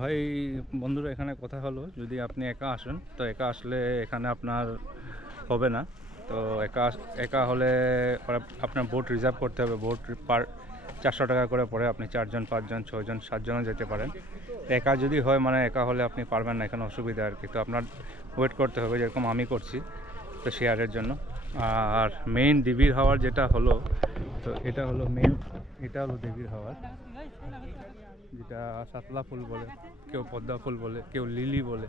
ভাই বন্ধুরা, এখানে কথা হলো, যদি আপনি একা আসেন তো একা আসলে এখানে আপনার হবে না। তো একা একা হলে আপনার বোট রিজার্ভ করতে হবে। বোট পার 400 টাকা করে পড়ে। আপনি 4জন 5জন 6জন 7জনও যেতে পারেন। একা যদি হয়, মানে একা হলে আপনি পারবেন না, এখানে অসুবিধা আর কি। তো আপনার ওয়েট করতে হবে, যেরকম আমি করছি তো শেয়ারের জন্য। আর মেইন দিঘির হাওয়ার যেটা হলো, তো এটা হলো দিঘির হাওয়ার, যেটা সাতলা ফুল বলে, কেউ পদ্মা ফুল বলে, কেউ লিলি বলে।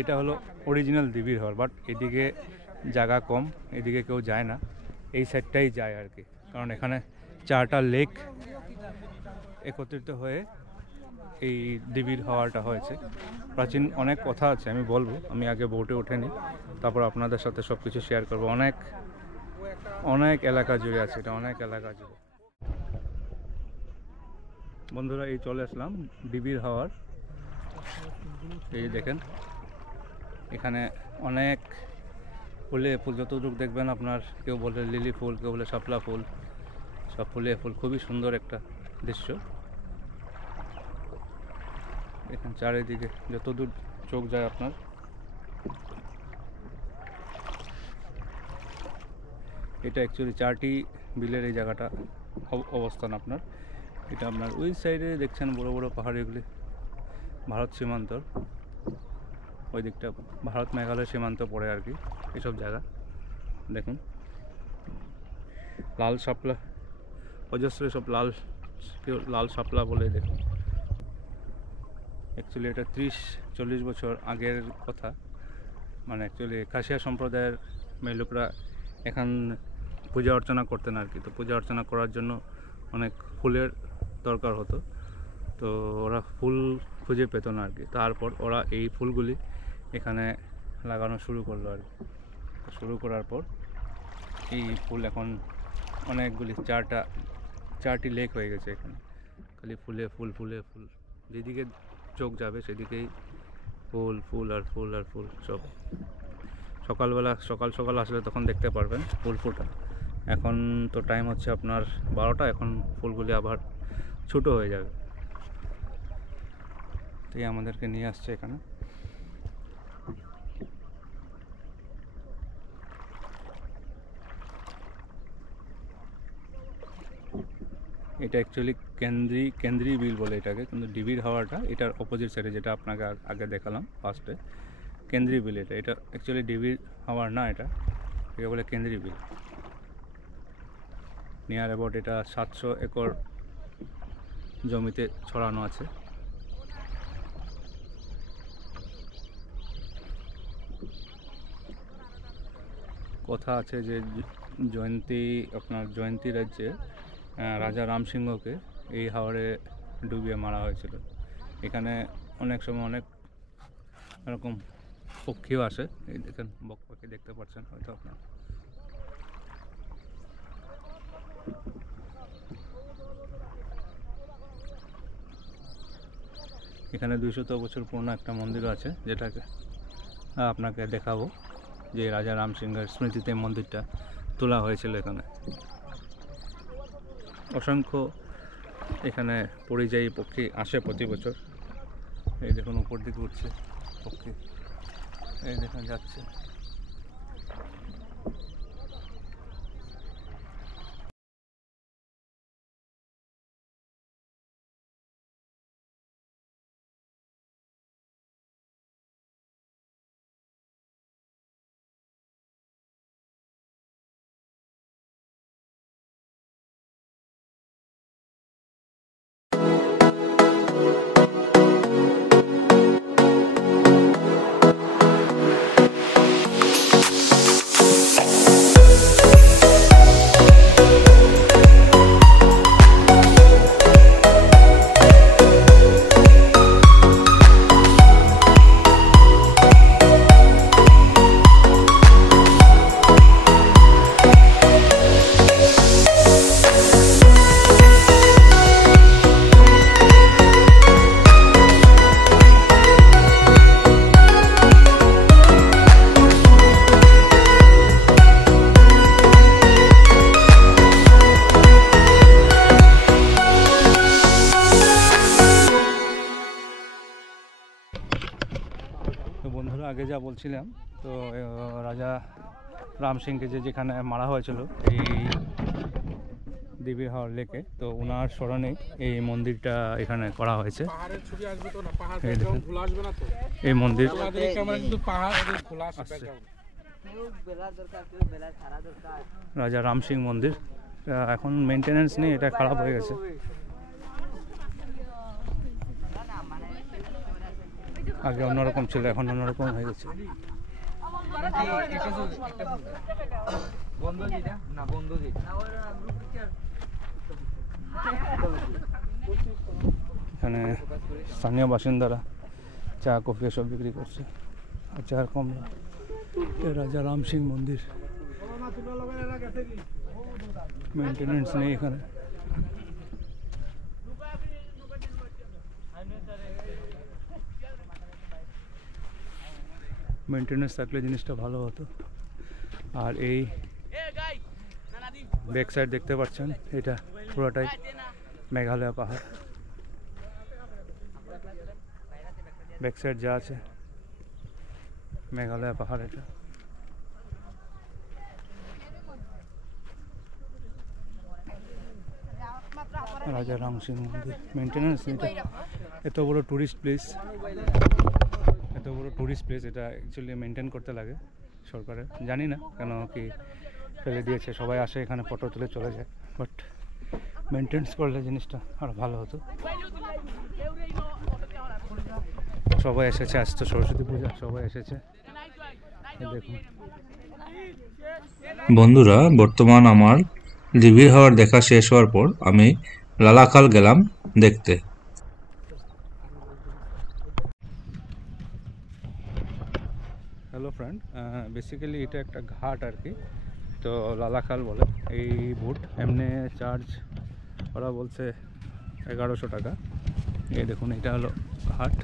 এটা হলো অরিজিনাল দিঘির হাওর। বাট এদিকে জায়গা কম, এদিকে কেউ যায় না, এই সাইডটাই যায় আর কি। কারণ এখানে 4টা লেক একত্রিত হয়ে এই দিঘির হাওয়াটা হয়েছে। প্রাচীন অনেক কথা আছে, আমি বলবো। আমি আগে বোটে ওঠেনি, তারপর আপনাদের সাথে সব কিছু শেয়ার করবো। অনেক অনেক এলাকা জুড়ে আছে এটা, অনেক এলাকা জুড়ে। বন্ধুরা, এই চলে আসলাম দিঘির হাওয়ার। এই দেখেন, এখানে অনেক ফুলে ফুল, যতটুকু দেখবেন আপনার, কেউ বলে লিলি ফুল, কেউ বলে শাপলা ফুল, সব ফুলে ফুল। খুবই সুন্দর একটা দৃশ্য। এখানে চারিদিকে যতদূর চোখ যায় আপনার। এটা অ্যাকচুয়ালি 4টি বিলের এই জায়গাটা অবস্থান আপনার। এটা আপনার ওই সাইডে দেখছেন বড় বড় পাহাড়িগুলি, ভারত সীমান্তর ওই দিকটা, ভারত মেঘালয় সীমান্ত পড়ে আর কি এসব জায়গা। দেখুন, লাল শাপলা, অজস্র সব লাল শাপলা বলে। দেখুন, অ্যাকচুয়ালি এটা 30-40 বছর আগের কথা। মানে অ্যাকচুয়ালি খাসিয়া সম্প্রদায়ের মেয়ে লোকরা এখান পূজা অর্চনা করতেন আর কি। তো পূজা অর্চনা করার জন্য অনেক ফুলের দরকার হতো, তো ওরা ফুল খুঁজে পেত না আর কি। তারপর ওরা এই ফুলগুলি এখানে লাগানো শুরু করলো আর কি। শুরু করার পর এই ফুল এখন অনেকগুলি, 4টি লেক হয়ে গেছে এখানে। খালি ফুলে ফুল, ফুলে ফুল, যেদিকে চোখ যাবে সেদিকেই ফুল ফুল আর ফুল আর ফুল সব। সকালবেলা সকাল সকাল আসলে তখন দেখতে পারবেন ফুল ফোটা। এখন তো টাইম হচ্ছে আপনার 12টা, এখন ফুলগুলি আবার ছোটো হয়ে যাবে। তো আমাদেরকে নিয়ে আসছে এখানে। এটা অ্যাকচুয়ালি কেন্দ্রি বিল বলে এটাকে, কিন্তু দিঘির হাওয়াটা এটার অপোজিট সাইডে, যেটা আপনাকে আগে দেখালাম ফার্স্টে, কেন্দ্রি বিল। এটা অ্যাকচুয়ালি দিঘির হাওয়ার না, এটাকে বলে কেন্দ্রি বিল। নিয়ার অ্যাবাউট এটা 700 একর জমিতে ছড়ানো আছে। কথা আছে যে জয়ন্তী রাজ্যে রাজা রামসিংহকে এই হাওরে ডুবিয়ে মারা হয়েছিল। এখানে অনেক সময় অনেক এরকম পক্ষীও আসে। এই দেখেন, বক পাখি দেখতে পাচ্ছেন হয়তো আপনার। এখানে 200 বছর পুরনো একটা মন্দির আছে, যেটাকে আপনাকে দেখাবো, যে রাজা রামসিংহের স্মৃতিতে মন্দিরটা তোলা হয়েছিল এখানে। অসংখ্য এখানে পরিযায়ী পক্ষী আসে প্রতি বছর। এই দেখুন, উপর দিকে উঠছে পক্ষী, এই দেখুন যাচ্ছে। আগে যা বলছিলাম, তো রাজা রাম সিংকে যেখানে মারা হয়েছিল এই দিবির হাওর লেকে, তো ওনার স্মরণে এই মন্দিরটা এখানে করা হয়েছে। এই মন্দির রাজা রাম সিং মন্দির, এখন মেনটেনেন্স নেই, এটা খারাপ হয়ে গেছে। আগে অন্যরকম ছিল, এখন অন্যরকম হয়ে গেছে। এখানে স্থানীয় বাসিন্দারা চা কফি এসব বিক্রি করছে, আচার কমলা। রাজা রাম সিং মন্দির, মেনটেনেন্স নেই এখানে। মেনটেনেন্স থাকলে জিনিসটা ভালো হতো। আর এই ব্যাক সাইড দেখতে পাচ্ছেন, এটা পুরোটাই মেঘালয় পাহাড়। ব্যাক সাইড যা আছে মেঘালয় পাহাড়। এটা রাজা রাম সিং মন্দির, মেনটেনেন্স এটা এত বড় টুরিস্ট প্লেস, এটা অ্যাকচুয়ালি মেনটেন করতে লাগে সরকারের। জানি না কেন কি ফেলে দিয়েছে, সবাই আসে এখানে ফটো তুলে চলে যায়, বাট মেনটেন্স করলে জিনিসটা আরও ভালো হতো। সবাই এসেছে, আজ তো সরস্বতী পূজা, সবাই এসেছে। দেখুন বন্ধুরা, বর্তমান আমার দিবির হাওর দেখা শেষ হওয়ার পর আমি লালাখাল গেলাম দেখতে। হ্যালো ফ্রেন্ড, বেসিক্যালি এটা একটা ঘাট আর কি, তো লালাখাল বলে। এই বোট এমনি চার্জ ওরা বলছে 1100 টাকা। এই দেখুন, এটা হলো ঘাট,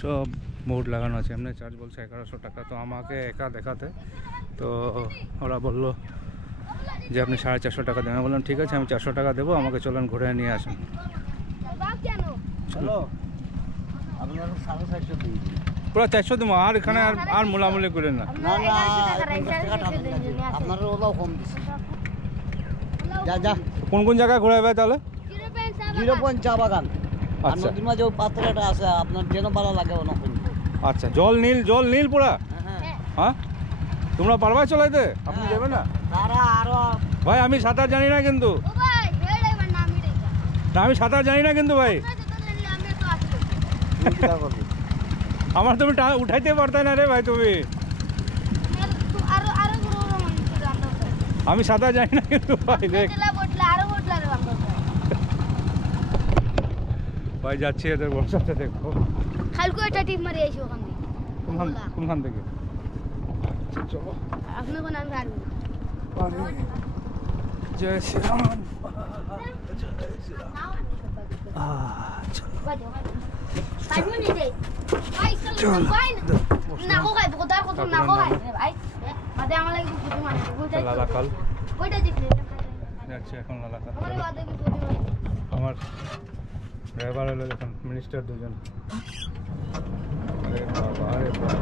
সব বোর্ড লাগানো আছে, এমনি চার্জ বলছে 1100 টাকা। তো আমাকে একা দেখাতে, তো ওরা বললো যে আপনি 450 টাকা দেবেন। বললাম ঠিক আছে, আমি 400 টাকা দেবো, আমাকে চলেন ঘুরে নিয়ে আসেন। চলো, পুরো 400 দেবো, আর এখানে আর মোলামুলি করে না। কোন কোন জায়গায় ঘুরাবে তাহলে? 0 পয়েন্ট চা বাগান। আচ্ছা, নদীর মাঝে পাত্রটা আছে, আপনার যেন ভালো লাগে ওনা। আচ্ছা, জল নীল পুরা। হ্যাঁ, তোমরা পারবা চলাইতে? আপনি যাবে না? ভাই আমি সাঁতার জানি না কিন্তু, আমি সাঁতার জানি না কিন্তু ভাই। আমার তুমি উঠাইতে পারতে না রে ভাই তুমি। আমি সাঁতার জানি না কিন্তু ভাই। দেখ ভাই, যাচ্ছি এদের বর্ষাতে, দেখো খালকো একটা টিপ মারি আইছি ওখান থেকে। কোনখান থেকে? চলো, আপনি কোন আমি জানি না। জয় শ্রীরাম। চলো 5 মিনিটে ভাই, চল ভাই না কো খাই কোদার কত না কো খাই ভাই। মাঝে আমার লাগি ফুটি মারে ওইটা লালাখাল ওইটা দেখলে যাচ্ছে এখন লালাখাল। আমার বাদে কি ফুটি মারে। আমার ড্রাইভার হলো দেখুন, মিনিস্টার দুজন। আরে বাবা, আরে বাবা,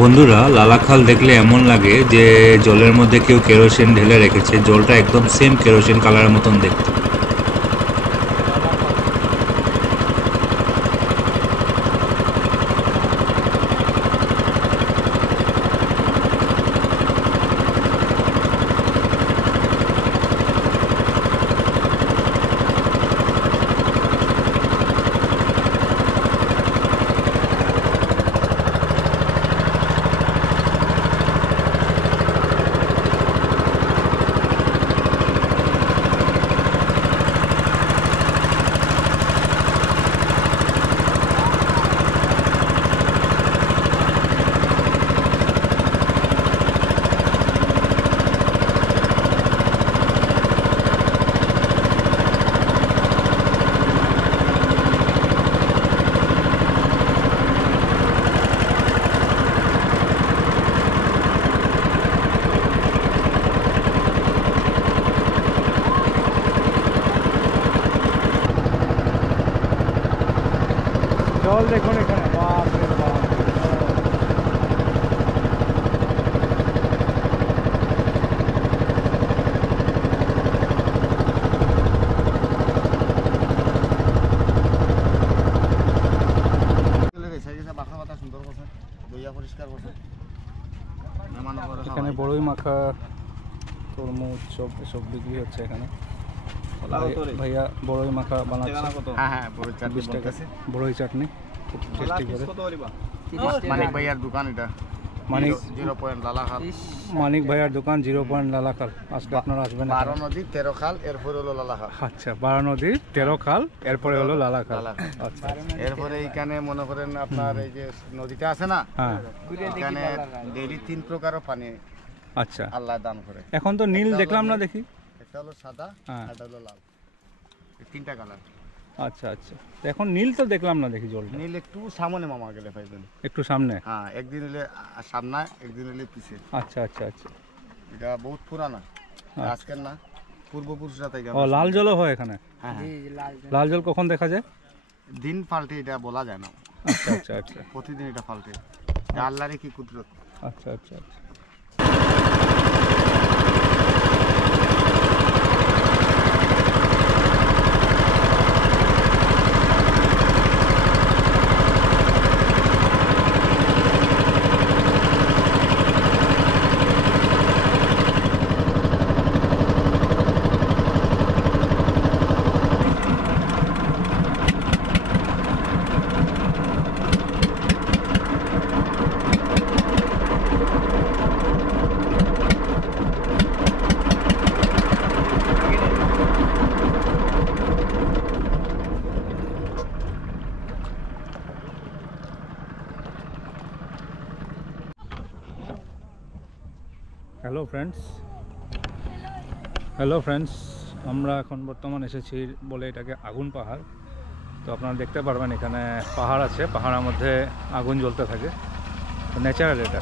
বন্ধুরা, লালাখাল দেখলে এমন লাগে যে জলের মধ্যে কেউ কেরোসিন ঢেলে রেখেছে। জলটা একদম সেম কেরোসিন কালারের মতন দেখতে। জল দেখুন এখানে, বাপ রে বাপ। এখানে বড়ই মাখা, তরমুজ সব বিক্রি হচ্ছে এখানে। ভাইয়া বড়ই মাখা বানাচ্ছে। হ্যাঁ বড়ই চাটনি 20 টাকা বড়ই চাটনি, খুব টেস্টি করে। মানিক ভাইয়ার দোকান এটা, মানিক 0 পয়েন্ট লালাখাল। মানিক ভাইয়ার দোকান 0 পয়েন্ট লালাখাল। আজকে আপনারা আসবেন 12 নদী 13 খাল, এরপরে হলো লালাখাল। আচ্ছা, 12 নদী 13 খাল, এরপরে হলো লালাখাল। লালাখাল। আচ্ছা এরপরে এইখানে মনে করেন আপনার এই যে নদীটা আছে না, হ্যাঁ এখানে ডেইলি 3 প্রকারের পানি আচ্ছা। আল্লাহ দান করে। এখন তো নীল দেখলাম না, দেখি। একটা হলো সাদা, হ্যাঁ। একটা হলো লাল, এই 3টা কালার। আচ্ছা আচ্ছা, তো এখন নীল তো দেখলাম না, দেখি জলটা নীল একটু সামনে মামা গেলে পাইবেন। একটু সামনে। হ্যাঁ, একদিন হলে সামনে, একদিন হলে পিছে। আচ্ছা আচ্ছা আচ্ছা। এটা বহুত পুরানা, আজকের না, পূর্বপুরুষরা তাই। ও, লাল জলও হয় এখানে? হ্যাঁ, লাল জল কখন দেখা যায়? দিন পাল্টে এটা বলা যায় না। আচ্ছা আচ্ছা আচ্ছা প্রতিদিন এটা পাল্টে, এটা আল্লাহরই কি কুদরত। আচ্ছা আচ্ছা আচ্ছা। হ্যালো ফ্রেন্ডস, আমরা এখন বর্তমান এসেছি বলে এটাকে আগুন পাহাড়। তো আপনারা দেখতে পারবেন এখানে পাহাড় আছে, পাহাড়ের মধ্যে আগুন জ্বলতে থাকে। ন্যাচারাল, এটা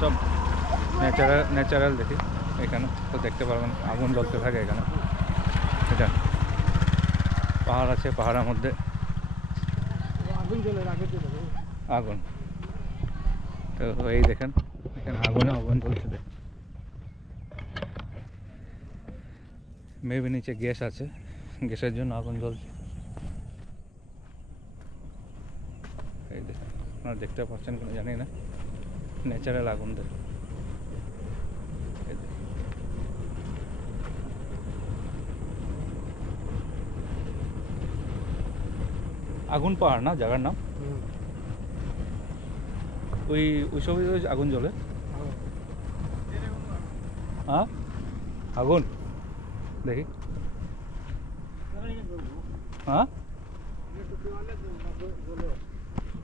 সব ন্যাচারাল দেখি এখানে। তো দেখতে পারবেন আগুন জ্বলতে থাকে এখানে। এটা পাহাড় আছে, পাহাড়ের মধ্যে আগুন। তো এই দেখেন এখানে আগুন জ্বলছে। মেবি নিচে গ্যাস আছে, গ্যাসের জন্য আগুন জ্বলছে। এই দেখেন, আপনারা দেখতে পাচ্ছেন কিনা জানি না, ন্যাচারাল আগুন দেয়। আগুন পাহাড় না জায়গার নাম? ওই সবই আগুন জ্বলে। হ্যাঁ, আগুন দেখি। হ্যাঁ,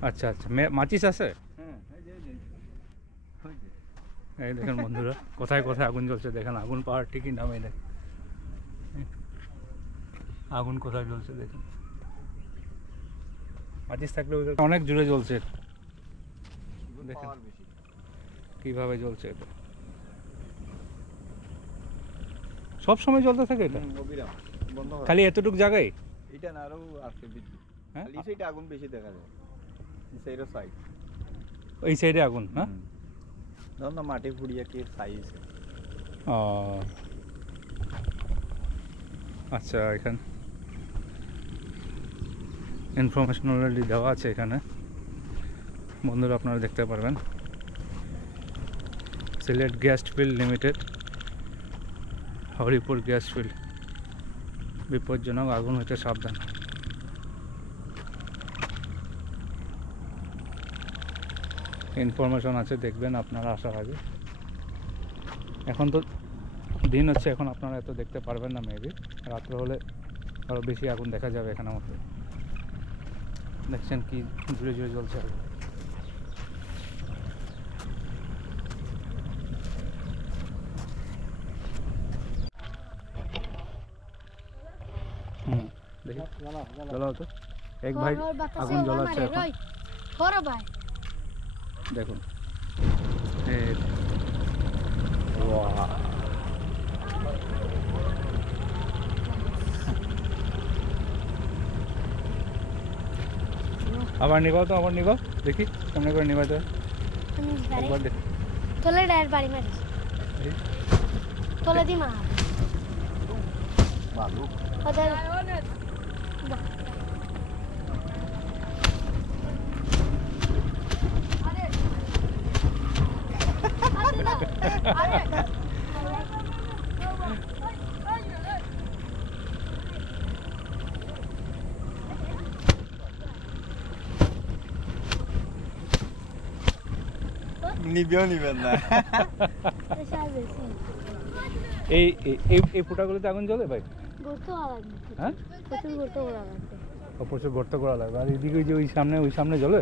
আচ্ছা আচ্ছা, মাচিস আছে? এই দেখেন বন্ধুরা, কোথায় কোথায় আগুন জ্বলছে দেখেন। আগুন পাহাড় ঠিকই নামে দেখ, আগুন কোথায় জ্বলছে দেখেন। মাচিস থাকলে অনেক জোরে জ্বলছে। দেখেন কিভাবে জ্বলছে এটা, সব সময় জ্বলতে থাকে এটা, খালি এতটুকু জায়গায়? এটা না, আরো আছে বিদ্যুৎ। হ্যাঁ, এই সাইডে আগুন বেশি দেখা যায়, এই সাইডের সাইড। এই সাইডে আগুন? হ্যাঁ, ধর না, মাটি ফুড়িয়া কি সাইজ। ও আচ্ছা, এখানে ইনফরমেশন অলরেডি দেওয়া আছে এখানে বন্ধুরা, আপনারা দেখতে পারবেন। Sylhet gas field limited, Haripur gas field, বিপজ্জনক আগুন হইতে সাবধান। ইনফরমেশন আছে, দেখবেন আপনারা আসার আগে। এখন তো দিন হচ্ছে, এখন আপনারা এত দেখতে পারবেন না, মেবি রাত্রে হলে আরও বেশি আগুন দেখা যাবে এখানের মধ্যে। দেখছেন কি জুড়ে জুড়ে জ্বলছে আগুন। দেখি জ্বলা হতো এক ভাই, আগুন জ্বলাচ্ছে এখন। বড় ভাই দেখুন, আবার নিবাও তো, আবার নিবাও দেখি কেমন করে নিবাতে একবার দেখি। তোলে ডায়ের বাড়ি মারিস এই, তোলে দি মা ভালো ওদের নিবেও নিবেন না এই এই ফুটাগুলোতে আগুন জ্বলে ভাই? গর্ত লাগবে হ্যাঁ, প্রচুর গর্ত লাগবে প্রচুর গর্ত করা লাগবে। আর এদিকে ওই যে ওই সামনে জ্বলে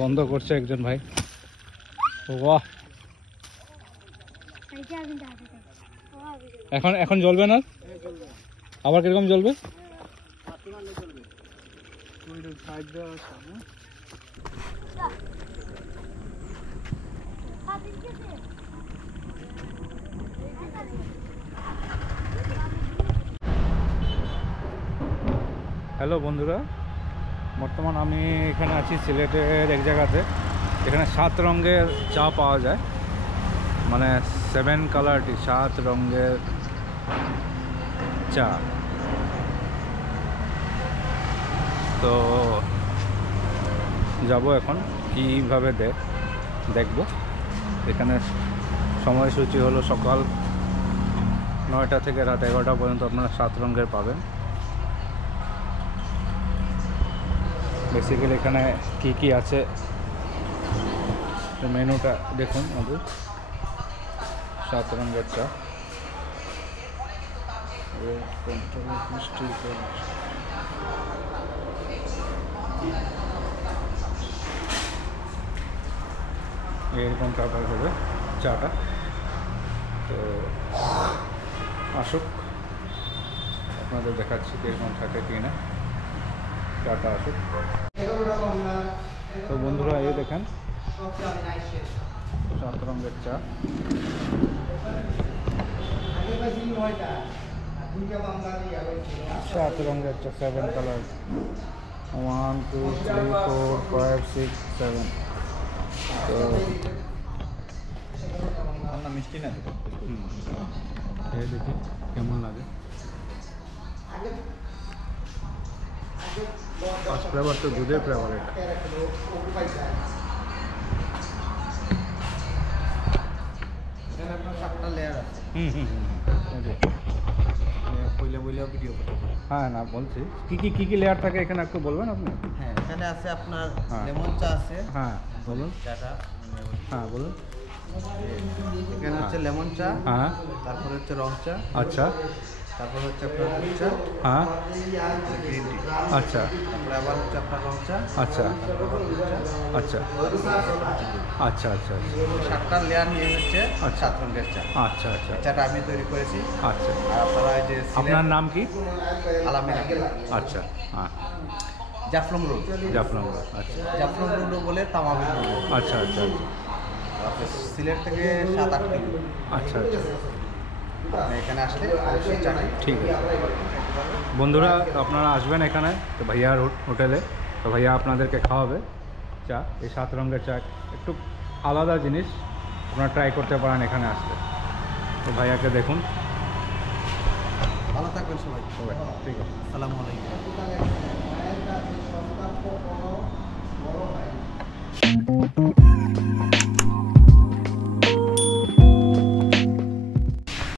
বন্ধ করছে একজন ভাই। বাহ, এখন জ্বলবে না? আবার কিরকম জ্বলবে? হ্যালো বন্ধুরা, বর্তমান আমি এখানে আছি সিলেটের এক জায়গাতে, এখানে 7 রঙের চা পাওয়া যায়, মানে 7 কালার টি, 7 রঙের চা। তো যাব এখন কীভাবে দেখব। এখানে সময়সূচি হলো সকাল 9টা থেকে রাত 11টা পর্যন্ত আপনারা 7 রঙের পাবেন। বেসিক্যালি এখানে কি কি আছে মেনুটা দেখুন। আমাদের 7 রঙের চা, এরকম টাইপের হবে চাটা। তো আসুক, আপনাদের দেখাচ্ছি এরকম থাকে কি না, চাটা আসুক। তো বন্ধুরা এই দেখেন 7 রঙের চা। 7 রঙের চা, 7 কালার, 1 2 3 4 5 6 7। তো না মিষ্টি না তো এই দেখি কেমন লাগে। ফার্স্ট ফ্লেভার তো দুধের ফ্লেভার এটা। আপনার 7টা লেয়ার আছে, হুম হুম হুম, এই যে। পয়লা ভিডিও করতে পারেন। হ্যাঁ না বলছি কি কি লেয়ার থাকে এখানে একটু বলবেন আপনি? হ্যাঁ, এখানে আছে আপনার হ্যাঁ। লেমন চা আছে। হ্যাঁ বলুন। চাটা হ্যাঁ বলুন। এখানে হচ্ছে লেমন চা, হ্যাঁ তারপরে হচ্ছে রং চা, আচ্ছা, তারপর হচ্ছে আপনার দুধ চা, হ্যাঁ গ্রিন টি, আচ্ছা তারপরে আবার হচ্ছে আপনার রং চা, আচ্ছা তারপর আবার দুধ চা, আচ্ছা আচ্ছা আচ্ছা 7টা লেয়ার নিয়ে হচ্ছে আচ্ছা। 7 রঙের চা। আচ্ছা আচ্ছা এই চাটা আমি তৈরি করেছি। আচ্ছা। আর আপনারা এই যে আপনার নাম কি? আলামিন আচ্ছা, হ্যাঁ জাফলং রোড, জাফলং, আচ্ছা জাফলং রোডও বলে তামাবিল রোড। আচ্ছা আচ্ছা আপনার সিলেট থেকে 7-8 কিলো। আচ্ছা আচ্ছা আপনি এখানে আসলে অবশ্যই চা খাবেন। ঠিক আছে বন্ধুরা, আপনারা আসবেন এখানে তো ভাইয়ার হোটেলে, তো ভাইয়া আপনাদেরকে খাওয়াবে চা। এই 7 রঙের চা একটু আলাদা জিনিস, আপনারা ট্রাই করতে পারেন এখানে আসলে। তো ভাইয়াকে দেখুন। ভালো থাকবেন সবাই। ঠিক আছে, আসসালামু আলাইকুম।